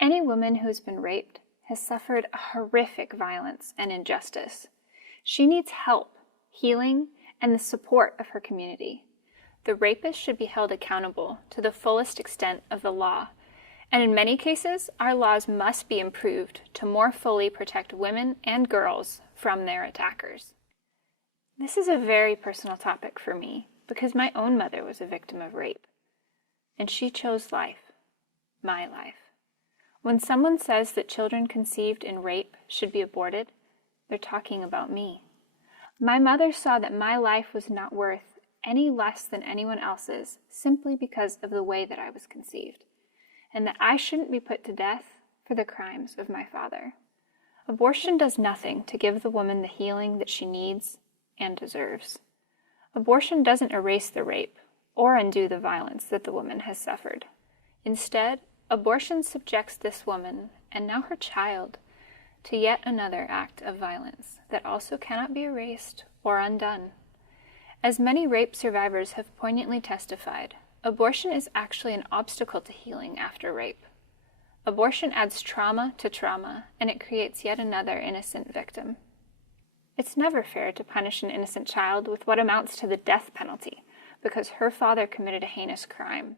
Any woman who has been raped has suffered a horrific violence and injustice. She needs help, healing, and the support of her community. The rapist should be held accountable to the fullest extent of the law, and in many cases, our laws must be improved to more fully protect women and girls from their attackers. This is a very personal topic for me because my own mother was a victim of rape, and she chose life, my life. When someone says that children conceived in rape should be aborted, they're talking about me. My mother saw that my life was not worth any less than anyone else's simply because of the way that I was conceived, and that I shouldn't be put to death for the crimes of my father. Abortion does nothing to give the woman the healing that she needs and deserves. Abortion doesn't erase the rape or undo the violence that the woman has suffered. Instead, abortion subjects this woman, and now her child, to yet another act of violence that also cannot be erased or undone. As many rape survivors have poignantly testified, abortion is actually an obstacle to healing after rape. Abortion adds trauma to trauma, and it creates yet another innocent victim. It's never fair to punish an innocent child with what amounts to the death penalty because her father committed a heinous crime.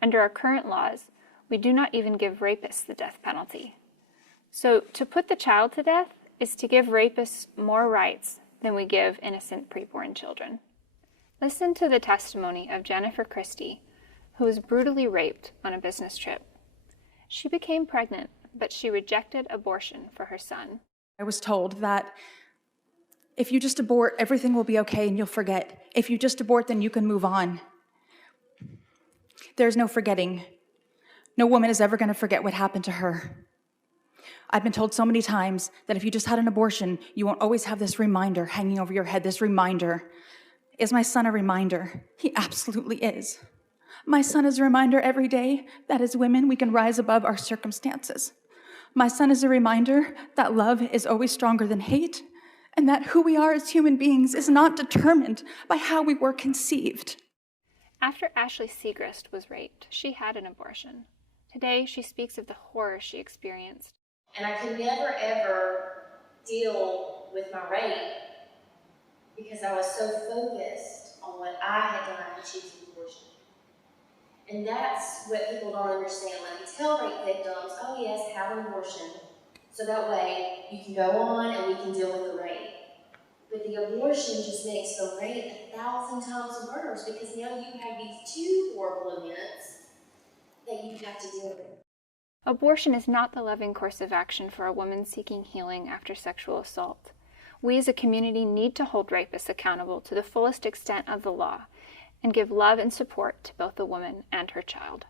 Under our current laws, we do not even give rapists the death penalty. So to put the child to death is to give rapists more rights than we give innocent preborn children. Listen to the testimony of Jennifer Christie, who was brutally raped on a business trip. She became pregnant, but she rejected abortion for her son. I was told that if you just abort, everything will be okay and you'll forget. If you just abort, then you can move on. There's no forgetting. No woman is ever going to forget what happened to her. I've been told so many times that if you just had an abortion, you won't always have this reminder hanging over your head, this reminder. Is my son a reminder? He absolutely is. My son is a reminder every day that as women, we can rise above our circumstances. My son is a reminder that love is always stronger than hate, and that who we are as human beings is not determined by how we were conceived. After Ashley Segrist was raped, she had an abortion. Today, she speaks of the horror she experienced. And I could never, ever deal with my rape because I was so focused on what I had done to choose abortion. And that's what people don't understand. When they tell rape victims, oh yes, have an abortion, so that way you can go on and we can deal with the rape. But the abortion just makes the rape 1,000 times worse because now you have these two horrible events that you have to deal with. Abortion is not the loving course of action for a woman seeking healing after sexual assault. We as a community need to hold rapists accountable to the fullest extent of the law and give love and support to both the woman and her child.